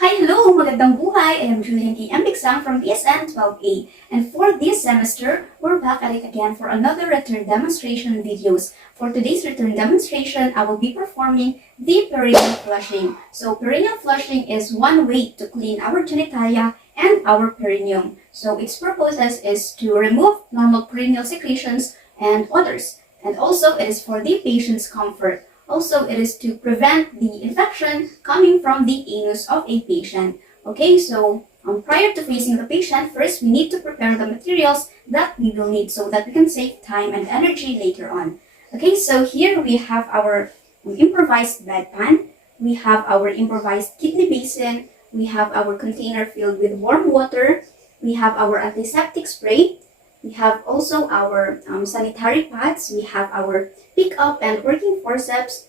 Hi, hello! Magandang buhay! I am Julliene and Bigsang from BSN 12A. And for this semester, we're back at it again for another return demonstration videos. For today's return demonstration, I will be performing the perineal flushing. So perineal flushing is one way to clean our genitalia and our perineum. So its purposes is to remove normal perineal secretions and odors. And also it is for the patient's comfort. Also, it is to prevent the infection coming from the anus of a patient. Okay, so prior to facing the patient, first we need to prepare the materials that we will need so that we can save time and energy later on. Okay, so here we have our improvised bedpan, we have our improvised kidney basin, we have our container filled with warm water, we have our antiseptic spray, we have also our sanitary pads, we have our pick-up and working forceps,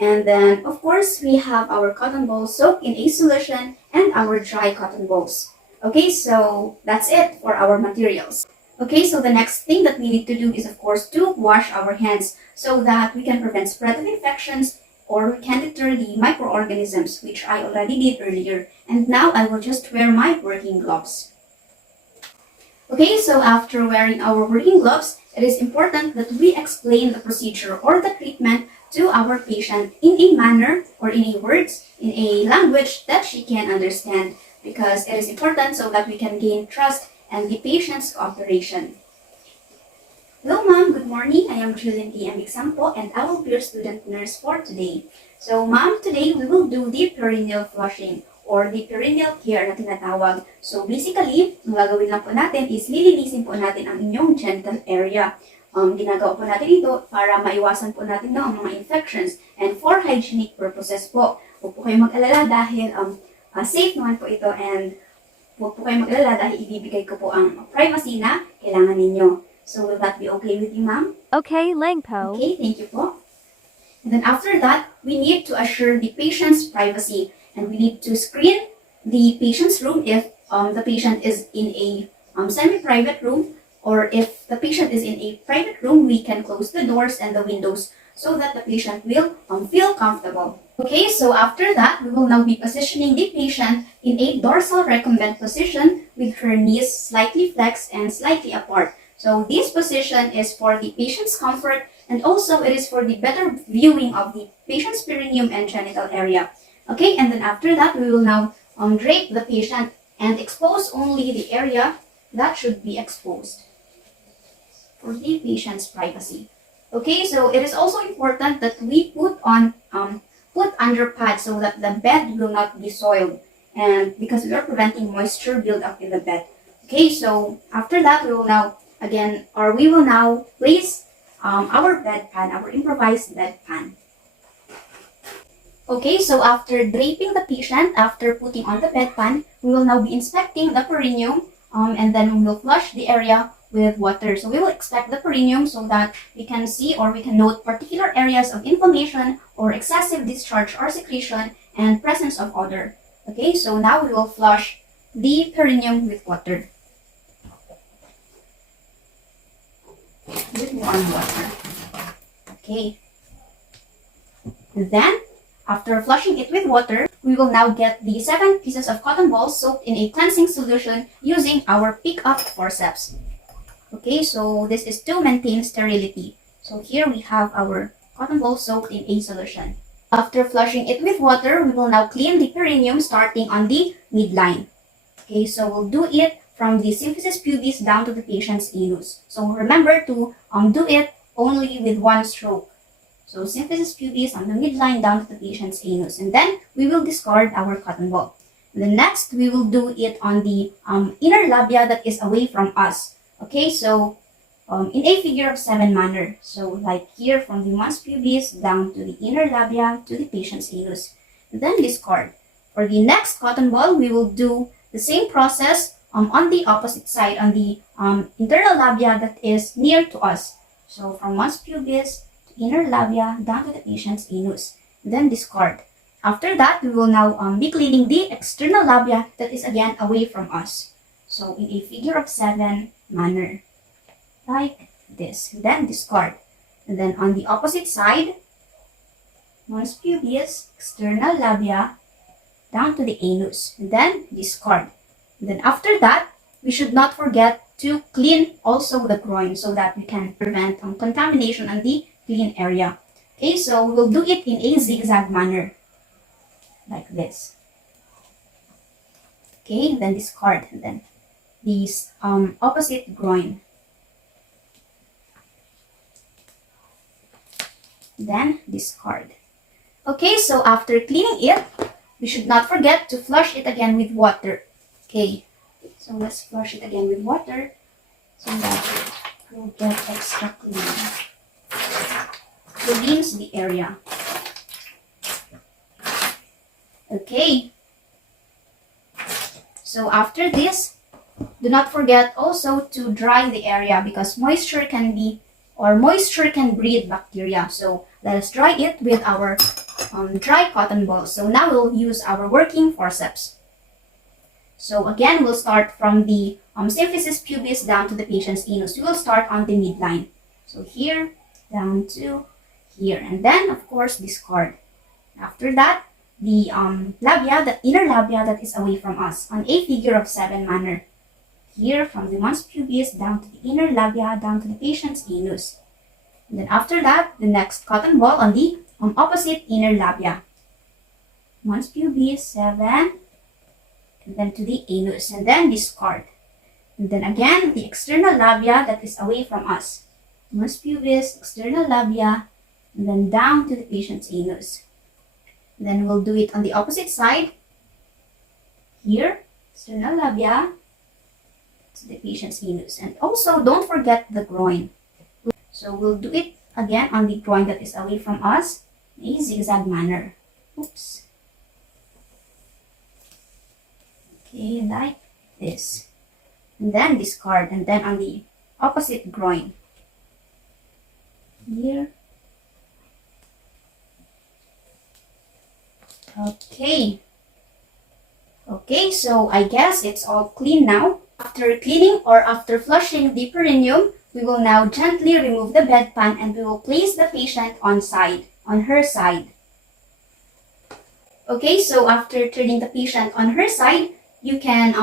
and then of course we have our cotton balls soaked in a solution and our dry cotton balls. Okay, so that's it for our materials. Okay, so the next thing that we need to do is of course to wash our hands so that we can prevent spread of infections or we can deter the microorganisms, which I already did earlier. And now I will just wear my working gloves. Okay, so after wearing our working gloves, it is important that we explain the procedure or the treatment to our patient in a manner or in a words, in a language that she can understand, because it is important so that we can gain trust and the patient's cooperation. Hello ma'am, good morning. I am Julliene and Bigsang po, and I will be your student nurse for today. So ma'am, today we will do the perineal flushing or the perineal care na tinatawag. So basically, ang gagawin lang po natin is lilinisin po natin ang inyong genital area. Ginagawa po natin ito para maiwasan po natin ang mga infections and for hygienic purposes po. Huwag po kayong mag-alala dahil safe naman po ito and huwag po kayong mag-alala dahil ibibigay ko po ang privacy na kailangan ninyo. So will that be okay with you, ma'am? Okay, Langpo. Okay, thank you po. And then after that, we need to assure the patient's privacy. And we need to screen the patient's room if the patient is in a semi-private room, or if the patient is in a private room, we can close the doors and the windows so that the patient will feel comfortable. Okay, so after that, we will now be positioning the patient in a dorsal recumbent position with her knees slightly flexed and slightly apart. So this position is for the patient's comfort, and also it is for the better viewing of the patient's perineum and genital area. Okay, and then after that, we will now drape the patient and expose only the area that should be exposed for the patient's privacy. Okay, so it is also important that we put under pads so that the bed will not be soiled, and because we are preventing moisture build-up in the bed. Okay, so after that, we will now place our bedpan, our improvised bedpan. Okay, so after draping the patient, after putting on the bedpan, we will now be inspecting the perineum and then we will flush the area with water. So we will inspect the perineum so that we can see or we can note particular areas of inflammation or excessive discharge or secretion and presence of odor. Okay, so now we will flush the perineum with water. With warm water. Okay. And then, after flushing it with water, we will now get the 7 pieces of cotton balls soaked in a cleansing solution using our pick-up forceps. Okay, so this is to maintain sterility. So here we have our cotton balls soaked in a solution. After flushing it with water, we will now clean the perineum starting on the midline. Okay, so we'll do it from the symphysis pubis down to the patient's anus. So remember to do it only with one stroke. So symphysis pubis on the midline down to the patient's anus. And then we will discard our cotton ball. And then next, we will do it on the inner labia that is away from us. Okay, so in a figure of 7 manner. So like here from the mons pubis down to the inner labia to the patient's anus. And then discard. For the next cotton ball, we will do the same process on the opposite side, on the internal labia that is near to us. So from mons pubis, inner labia down to the patient's anus, then discard. After that, we will now be cleaning the external labia that is again away from us. So in a figure of 7 manner, like this, then discard. And then on the opposite side, mons pubis, external labia, down to the anus, and then discard. And then after that, we should not forget to clean also the groin so that we can prevent contamination on the clean area. Okay, so we will do it in a zigzag manner, like this. Okay, then discard, and then this opposite groin. Then discard. Okay, so after cleaning it, we should not forget to flush it again with water. Okay, so let's flush it again with water so that it will get extra clean. Cleans the area. Okay. So after this, do not forget also to dry the area because moisture can breed bacteria. So let us dry it with our dry cotton balls. So now we'll use our working forceps. So again, we'll start from the symphysis pubis down to the patient's anus. We will start on the midline. So here, down to here. And then, of course, discard. After that, the labia, the inner labia that is away from us on a figure of 7 manner. Here, from the mons pubis down to the inner labia, down to the patient's anus. And then after that, the next cotton ball on the opposite inner labia. Mons pubis, 7, and then to the anus, and then discard. And then again, the external labia that is away from us. Mons pubis, external labia, and then down to the patient's anus. And then we'll do it on the opposite side. Here, external labia to the patient's anus. And also, don't forget the groin. So we'll do it again on the groin that is away from us in a zigzag manner. Oops. Okay, like this. And then discard. And then on the opposite groin. Here. Okay. Okay, so I guess it's all clean now. After cleaning or after flushing the perineum, we will now gently remove the bedpan and we will place the patient on her side. Okay, so after turning the patient on her side, you can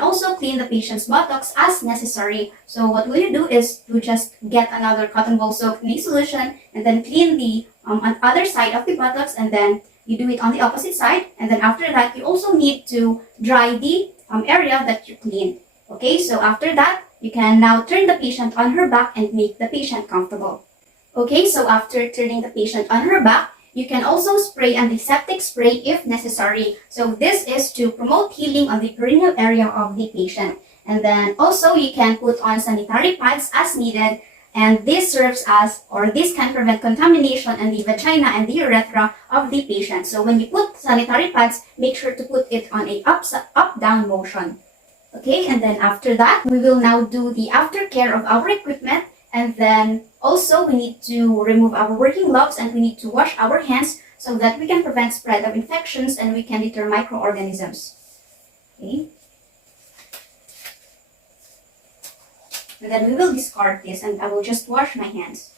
also clean the patient's buttocks as necessary. So what will you do is to just get another cotton ball soaked in a solution and then clean the other side of the buttocks, and then you do it on the opposite side, and then after that you also need to dry the area that you cleaned. Okay, so after that you can now turn the patient on her back and make the patient comfortable. Okay, so after turning the patient on her back, you can also spray antiseptic spray if necessary. So this is to promote healing on the perineal area of the patient. And then also you can put on sanitary pads as needed, and this serves as, or this can prevent contamination in the vagina and the urethra of the patient. So when you put sanitary pads, make sure to put it on a up-down motion. Okay, and then after that, we will now do the aftercare of our equipment. And then also we need to remove our working gloves and we need to wash our hands so that we can prevent spread of infections and we can deter microorganisms. Okay. And then we will discard this and I will just wash my hands.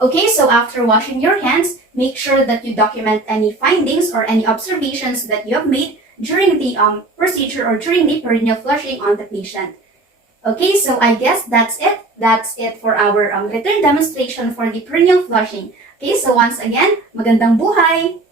Okay, so after washing your hands, make sure that you document any findings or any observations that you have made during the procedure or during the perineal flushing on the patient. Okay, so I guess that's it. That's it for our return demonstration for the perineal flushing. Okay, so once again, magandang buhay!